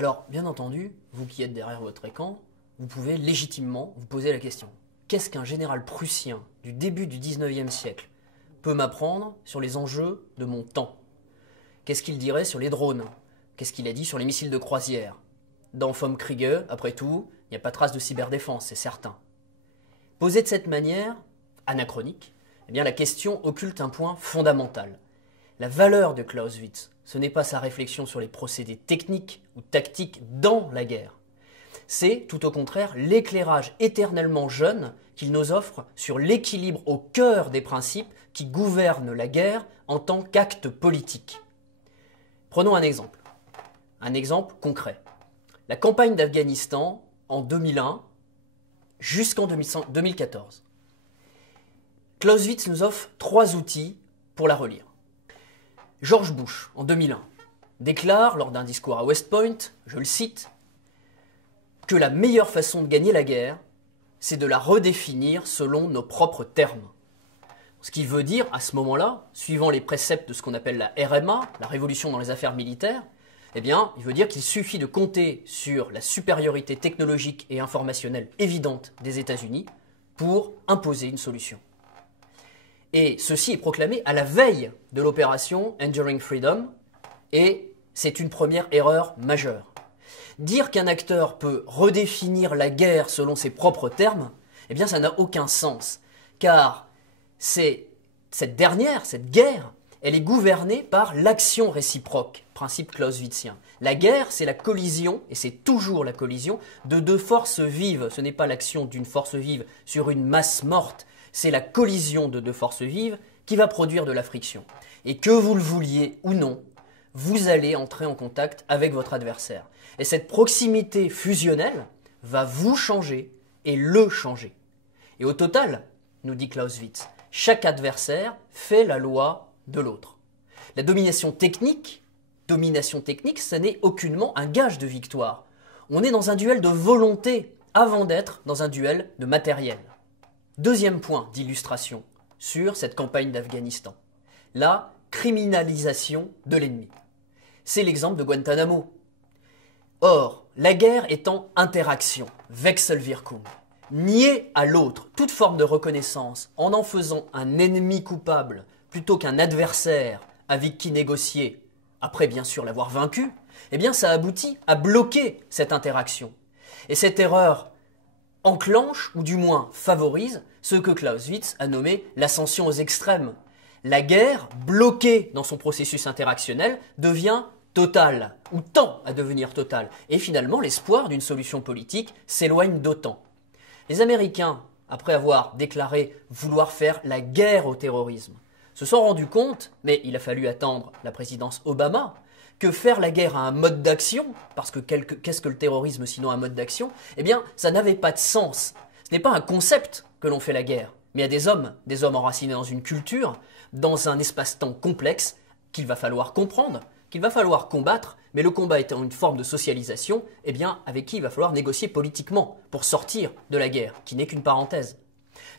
Alors, bien entendu, vous qui êtes derrière votre écran, vous pouvez légitimement vous poser la question. Qu'est-ce qu'un général prussien du début du 19e siècle peut m'apprendre sur les enjeux de mon temps? Qu'est-ce qu'il dirait sur les drones? Qu'est-ce qu'il a dit sur les missiles de croisière? Dans Vom Kriege, après tout, il n'y a pas trace de cyberdéfense, c'est certain. Posée de cette manière, anachronique, eh bien la question occulte un point fondamental. La valeur de Clausewitz, ce n'est pas sa réflexion sur les procédés techniques ou tactiques dans la guerre. C'est, tout au contraire, l'éclairage éternellement jeune qu'il nous offre sur l'équilibre au cœur des principes qui gouvernent la guerre en tant qu'acte politique. Prenons un exemple concret. La campagne d'Afghanistan en 2001 jusqu'en 2014. Clausewitz nous offre 3 outils pour la relire. George Bush, en 2001, déclare lors d'un discours à West Point, je le cite, que la meilleure façon de gagner la guerre, c'est de la redéfinir selon nos propres termes. Ce qui veut dire, à ce moment-là, suivant les préceptes de ce qu'on appelle la RMA, la révolution dans les affaires militaires, eh bien, il veut dire qu'il suffit de compter sur la supériorité technologique et informationnelle évidente des États-Unis pour imposer une solution. Et ceci est proclamé à la veille de l'opération Enduring Freedom, et c'est une première erreur majeure. Dire qu'un acteur peut redéfinir la guerre selon ses propres termes, eh bien ça n'a aucun sens, car cette guerre, elle est gouvernée par l'action réciproque, principe clausewitzien. La guerre, c'est la collision, et c'est toujours la collision, de 2 forces vives. Ce n'est pas l'action d'une force vive sur une masse morte, c'est la collision de 2 forces vives qui va produire de la friction. Et que vous le vouliez ou non, vous allez entrer en contact avec votre adversaire. Et cette proximité fusionnelle va vous changer et le changer. Et au total, nous dit Clausewitz, chaque adversaire fait la loi de l'autre. La domination technique, ça n'est aucunement un gage de victoire. On est dans un duel de volonté avant d'être dans un duel de matériel. Deuxième point d'illustration sur cette campagne d'Afghanistan, la criminalisation de l'ennemi. C'est l'exemple de Guantanamo. Or, la guerre étant interaction, Wechselwirkung, nier à l'autre toute forme de reconnaissance en faisant un ennemi coupable plutôt qu'un adversaire avec qui négocier, après bien sûr l'avoir vaincu, eh bien ça aboutit à bloquer cette interaction. Et cette erreur enclenche, ou du moins favorise, ce que Clausewitz a nommé l'ascension aux extrêmes. La guerre, bloquée dans son processus interactionnel, devient totale, ou tend à devenir totale. Et finalement, l'espoir d'une solution politique s'éloigne d'autant. Les Américains, après avoir déclaré vouloir faire la guerre au terrorisme, se sont rendus compte, mais il a fallu attendre la présidence Obama, que faire la guerre à un mode d'action, parce que qu'est-ce que le terrorisme sinon un mode d'action, eh bien ça n'avait pas de sens. Ce n'est pas un concept que l'on fait la guerre, mais à des hommes enracinés dans une culture, dans un espace-temps complexe, qu'il va falloir comprendre, qu'il va falloir combattre, mais le combat étant une forme de socialisation, eh bien avec qui il va falloir négocier politiquement pour sortir de la guerre, qui n'est qu'une parenthèse.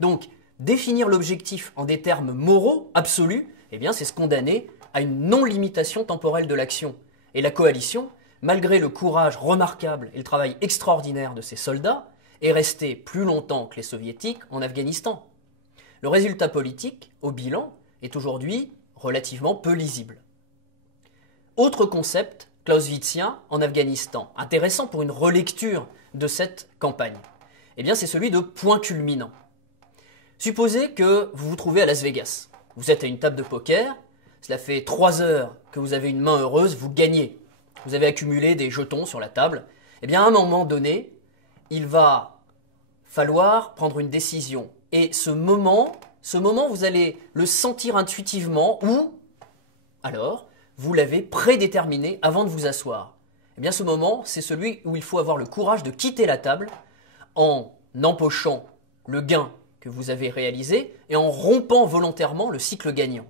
Donc, définir l'objectif en des termes moraux absolus, eh bien c'est se condamner à une non-limitation temporelle de l'action. Et la coalition, malgré le courage remarquable et le travail extraordinaire de ses soldats, est restée plus longtemps que les soviétiques en Afghanistan. Le résultat politique, au bilan, est aujourd'hui relativement peu lisible. Autre concept clausewitzien en Afghanistan, intéressant pour une relecture de cette campagne, eh bien c'est celui de point culminant. Supposez que vous vous trouvez à Las Vegas. Vous êtes à une table de poker, cela fait 3 heures que vous avez une main heureuse, vous gagnez. Vous avez accumulé des jetons sur la table. Eh bien, à un moment donné, il va falloir prendre une décision. Et ce moment, vous allez le sentir intuitivement ou, alors, vous l'avez prédéterminé avant de vous asseoir. Eh bien, ce moment, c'est celui où il faut avoir le courage de quitter la table en empochant le gain que vous avez réalisé et en rompant volontairement le cycle gagnant.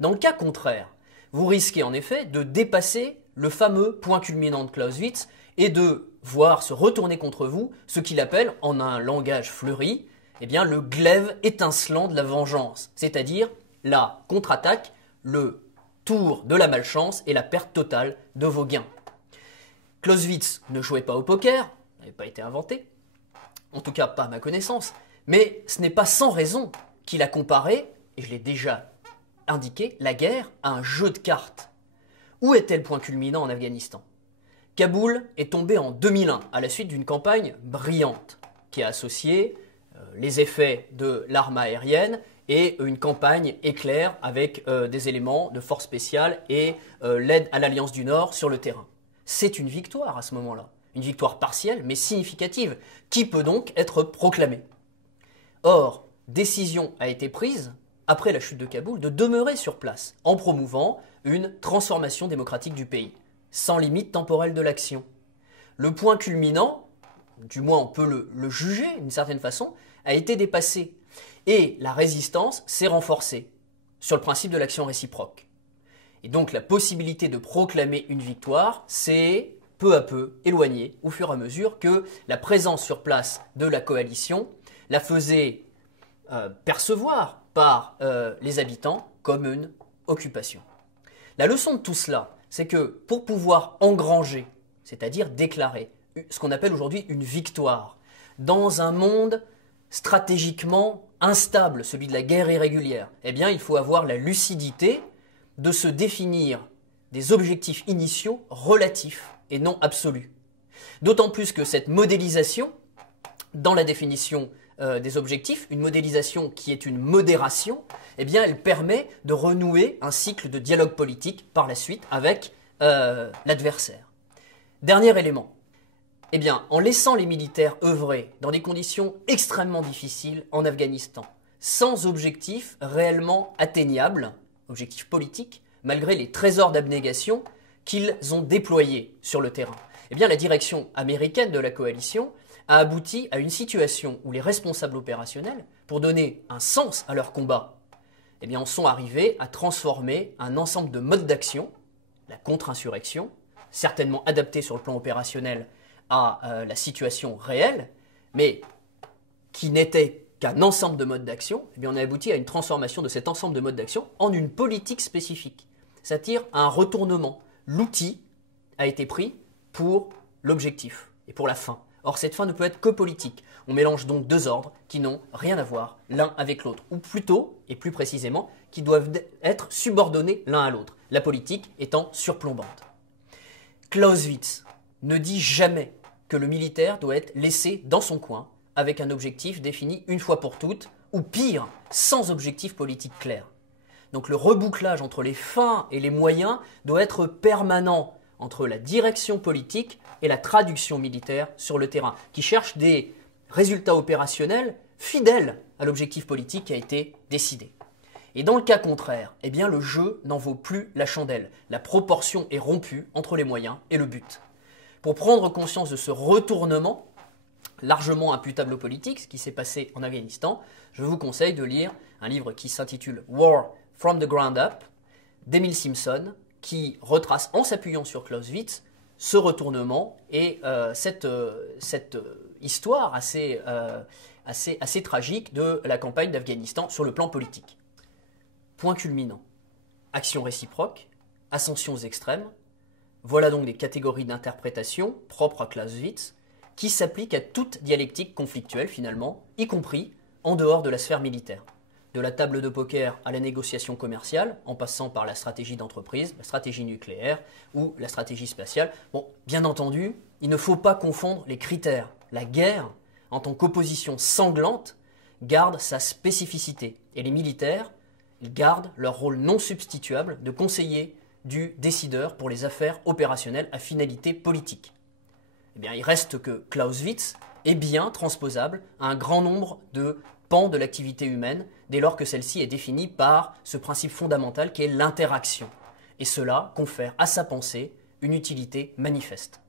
Dans le cas contraire, vous risquez en effet de dépasser le fameux point culminant de Clausewitz et de voir se retourner contre vous ce qu'il appelle, en un langage fleuri, eh bien, le glaive étincelant de la vengeance, c'est-à-dire la contre-attaque, le tour de la malchance et la perte totale de vos gains. Clausewitz ne jouait pas au poker, n'avait pas été inventé, en tout cas pas à ma connaissance, mais ce n'est pas sans raison qu'il a comparé, et je l'ai déjà indiqué, la guerre à un jeu de cartes. Où était le point culminant en Afghanistan? Kaboul est tombé en 2001 à la suite d'une campagne brillante qui a associé les effets de l'arme aérienne et une campagne éclair avec des éléments de force spéciale et l'aide à l'Alliance du Nord sur le terrain. C'est une victoire à ce moment-là, une victoire partielle mais significative, qui peut donc être proclamée. Or, décision a été prise, après la chute de Kaboul, de demeurer sur place en promouvant une transformation démocratique du pays, sans limite temporelle de l'action. Le point culminant, du moins on peut le juger d'une certaine façon, a été dépassé. Et la résistance s'est renforcée sur le principe de l'action réciproque. Et donc la possibilité de proclamer une victoire s'est peu à peu éloignée au fur et à mesure que la présence sur place de la coalition la faisait percevoir par les habitants comme une occupation. La leçon de tout cela, c'est que pour pouvoir engranger, c'est-à-dire déclarer ce qu'on appelle aujourd'hui une victoire, dans un monde stratégiquement instable, celui de la guerre irrégulière, eh bien il faut avoir la lucidité de se définir des objectifs initiaux relatifs et non absolus. D'autant plus que cette modélisation, dans la définition des objectifs, une modélisation qui est une modération, eh bien elle permet de renouer un cycle de dialogue politique par la suite avec l'adversaire. Dernier élément, eh bien, en laissant les militaires œuvrer dans des conditions extrêmement difficiles en Afghanistan, sans objectif réellement atteignable, objectif politique, malgré les trésors d'abnégation qu'ils ont déployés sur le terrain, eh bien, la direction américaine de la coalition a abouti à une situation où les responsables opérationnels, pour donner un sens à leur combat, eh bien, en sont arrivés à transformer un ensemble de modes d'action, la contre-insurrection, certainement adaptée sur le plan opérationnel à la situation réelle, mais qui n'était qu'un ensemble de modes d'action, eh bien on a abouti à une transformation de cet ensemble de modes d'action en une politique spécifique, c'est-à-dire un retournement. L'outil a été pris pour l'objectif et pour la fin. Or, cette fin ne peut être que politique. On mélange donc deux ordres qui n'ont rien à voir l'un avec l'autre, ou plutôt, et plus précisément, qui doivent être subordonnés l'un à l'autre, la politique étant surplombante. Clausewitz ne dit jamais que le militaire doit être laissé dans son coin avec un objectif défini une fois pour toutes, ou pire, sans objectif politique clair. Donc le rebouclage entre les fins et les moyens doit être permanent entre la direction politique et la traduction militaire sur le terrain, qui cherche des résultats opérationnels fidèles à l'objectif politique qui a été décidé. Et dans le cas contraire, eh bien le jeu n'en vaut plus la chandelle. La proportion est rompue entre les moyens et le but. Pour prendre conscience de ce retournement, largement imputable aux politiques, ce qui s'est passé en Afghanistan, je vous conseille de lire un livre qui s'intitule War from the Ground Up d'Emile Simpson, qui retrace en s'appuyant sur Clausewitz ce retournement et cette histoire assez tragique de la campagne d'Afghanistan sur le plan politique. Point culminant. Action réciproque, ascension aux extrêmes. Voilà donc des catégories d'interprétation propres à Clausewitz qui s'appliquent à toute dialectique conflictuelle finalement, y compris en dehors de la sphère militaire. De la table de poker à la négociation commerciale, en passant par la stratégie d'entreprise, la stratégie nucléaire ou la stratégie spatiale. Bon, bien entendu, il ne faut pas confondre les critères. La guerre, en tant qu'opposition sanglante, garde sa spécificité. Et les militaires, ils gardent leur rôle non substituable de conseiller du décideur pour les affaires opérationnelles à finalité politique. Eh bien, il reste que Clausewitz est bien transposable à un grand nombre de pans de l'activité humaine dès lors que celle-ci est définie par ce principe fondamental qui est l'interaction. Et cela confère à sa pensée une utilité manifeste.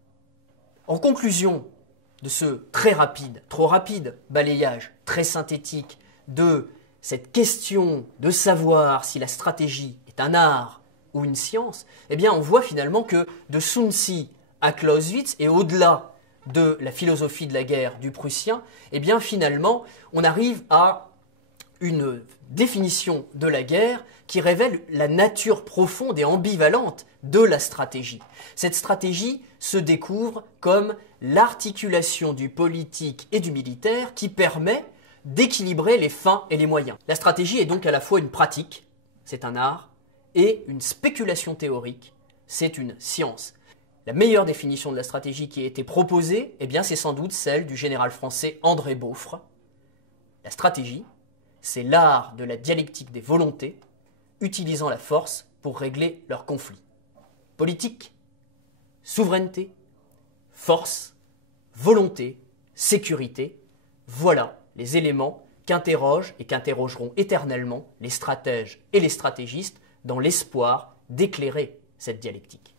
En conclusion de ce très rapide, trop rapide balayage, très synthétique de cette question de savoir si la stratégie est un art ou une science, eh bien on voit finalement que de Sun Tzu à Clausewitz et au-delà de la philosophie de la guerre du Prussien, eh bien finalement on arrive à une définition de la guerre qui révèle la nature profonde et ambivalente de la stratégie. Cette stratégie se découvre comme l'articulation du politique et du militaire qui permet d'équilibrer les fins et les moyens. La stratégie est donc à la fois une pratique, c'est un art, et une spéculation théorique, c'est une science. La meilleure définition de la stratégie qui a été proposée, eh bien, c'est sans doute celle du général français André Beaufre. La stratégie, c'est l'art de la dialectique des volontés, utilisant la force pour régler leurs conflits. Politique, souveraineté, force, volonté, sécurité, voilà les éléments qu'interrogent et qu'interrogeront éternellement les stratèges et les stratégistes dans l'espoir d'éclairer cette dialectique.